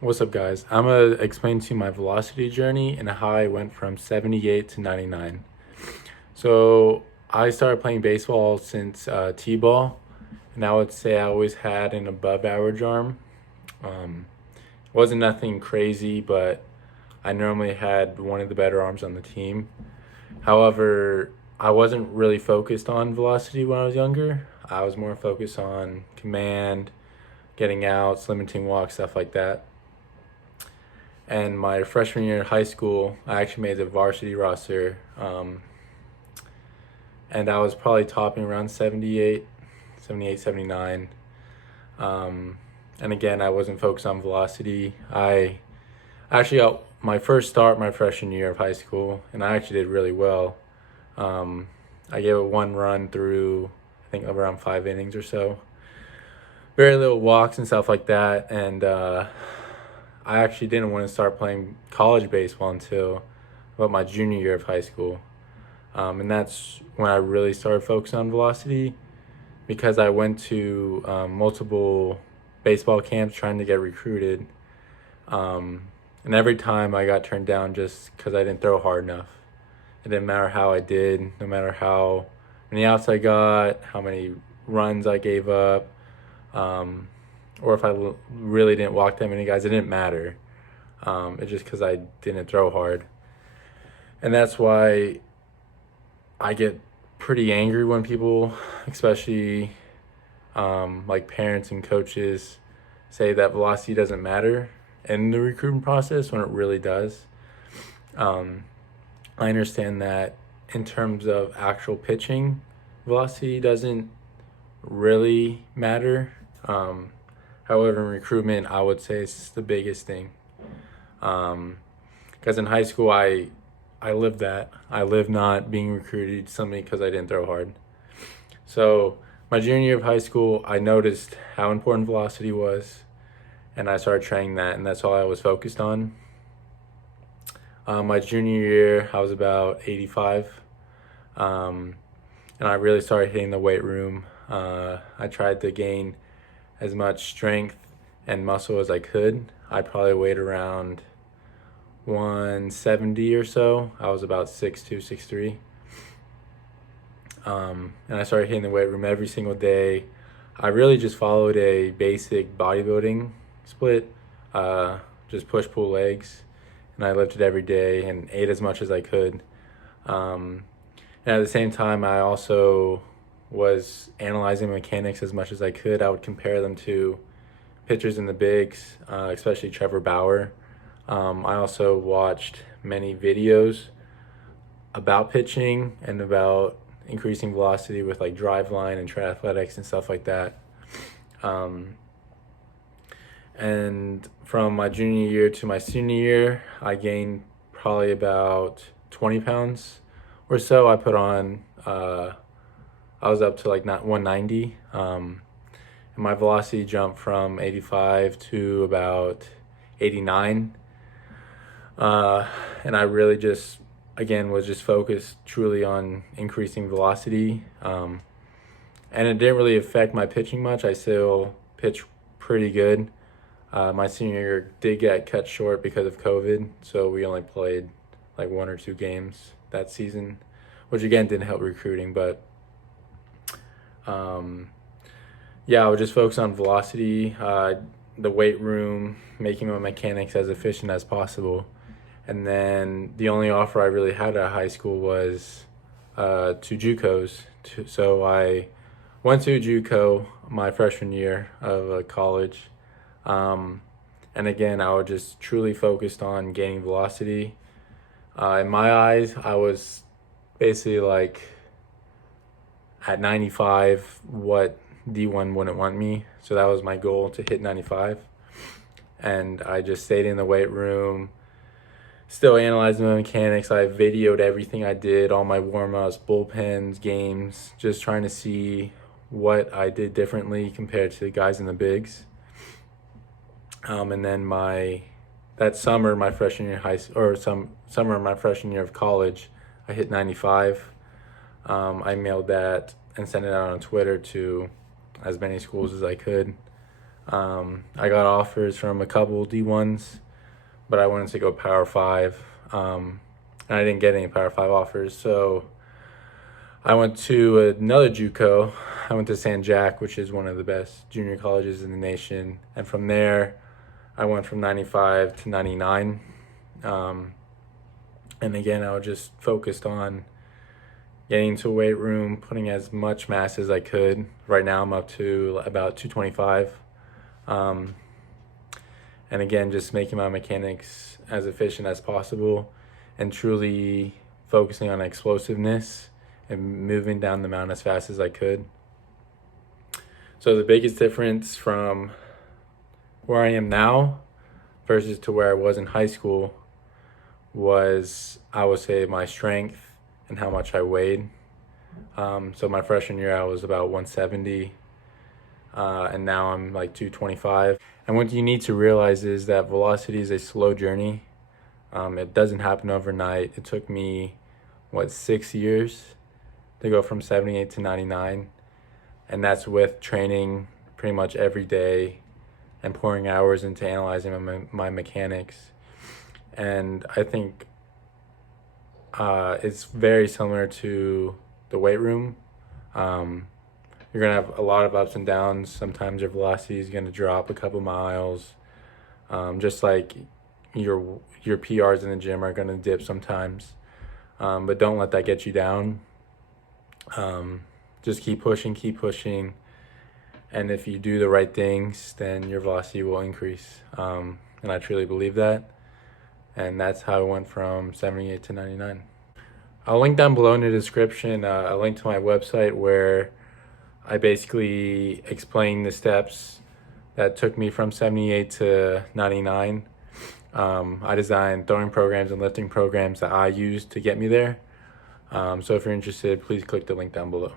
What's up, guys? I'm gonna explain to you my velocity journey and how I went from 78 to 99. So I started playing baseball since T-ball, and I would say I always had an above average arm. Um, wasn't nothing crazy, but I normally had one of the better arms on the team. However, I wasn't really focused on velocity when I was younger. I was more focused on command, getting outs, limiting walks, stuff like that. And my freshman year in high school, I actually made the varsity roster. And I was probably topping around 78, 79. And again, I wasn't focused on velocity. I actually got my first start my freshman year of high school, and I actually did really well. Um, I gave it one run through, I think, around 5 innings or so. Very little walks and stuff like that. And I actually didn't want to start playing college baseball until about my junior year of high school. And that's when I really started focusing on velocity because I went to multiple baseball camps trying to get recruited. And every time I got turned down just because I didn't throw hard enough. It didn't matter how I did, no matter how many outs I got, how many runs I gave up, or if I really didn't walk that many guys. It didn't matter. It's just because I didn't throw hard. And that's why I get pretty angry when people, especially like parents and coaches, say that velocity doesn't matter in the recruitment process when it really does. I understand that in terms of actual pitching, velocity doesn't really matter. However, in recruitment, I would say it's the biggest thing. Because in high school, I lived that. I lived not being recruited simply because I didn't throw hard. So my junior year of high school, I noticed how important velocity was, and I started training that, and that's all I was focused on. My junior year, I was about 85, and I really started hitting the weight room. I tried to gain as much strength and muscle as I could. I probably weighed around 170 or so. I was about 6'2", 6'3". And I started hitting the weight room every single day. I really just followed a basic bodybuilding split, just push-pull legs, and I lifted every day and ate as much as I could. And at the same time, I also was analyzing mechanics as much as I could. I would compare them to pitchers in the bigs, especially Trevor Bauer. I also watched many videos about pitching and about increasing velocity with like drive line and triathletics and stuff like that. And from my junior year to my senior year, I gained probably about 20 pounds or so. I put on, I was up to like 190. And my velocity jumped from 85 to about 89. And I really just, again, was just focused truly on increasing velocity. And it didn't really affect my pitching much. I still pitched pretty good. My senior year did get cut short because of COVID, so we only played like 1 or 2 games that season, which again didn't help recruiting. But yeah, I would just focus on velocity, the weight room, making my mechanics as efficient as possible. And then the only offer I really had at high school was to JUCOs. So I went to JUCO my freshman year of college. And again, I was just truly focused on gaining velocity. In my eyes, I was basically like at 95 what D1 wouldn't want me. So that was my goal, to hit 95. And I just stayed in the weight room, still analyzing my mechanics. I videoed everything I did, all my warm-ups, bullpens, games, just trying to see what I did differently compared to the guys in the bigs. And then that summer, my freshman year summer my freshman year of college, I hit 95. I mailed that and sent it out on Twitter to as many schools as I could. I got offers from a couple D1s, but I wanted to go Power 5, and I didn't get any Power 5 offers. So I went to another JUCO. I went to San Jac, which is one of the best junior colleges in the nation. And from there, I went from 95 to 99. And again, I was just focused on getting into a weight room, putting as much mass as I could. Right now, I'm up to about 225. And again, just making my mechanics as efficient as possible and truly focusing on explosiveness and moving down the mountain as fast as I could. So the biggest difference from where I am now versus to where I was in high school was, I would say, my strength and how much I weighed. So my freshman year I was about 170, and now I'm like 225. And what you need to realize is that velocity is a slow journey. It doesn't happen overnight. It took me 6 years to go from 78 to 99, and that's with training pretty much every day and pouring hours into analyzing my mechanics. And I think it's very similar to the weight room. You're gonna have a lot of ups and downs. Sometimes your velocity is gonna drop a couple miles, just like your PRs in the gym are gonna dip sometimes. But don't let that get you down. Just keep pushing, and if you do the right things, then your velocity will increase. And I truly believe that. And that's how I went from 78 to 99. I'll link down below in the description a link to my website where I basically explain the steps that took me from 78 to 99. I designed throwing programs and lifting programs that I used to get me there. So if you're interested, please click the link down below.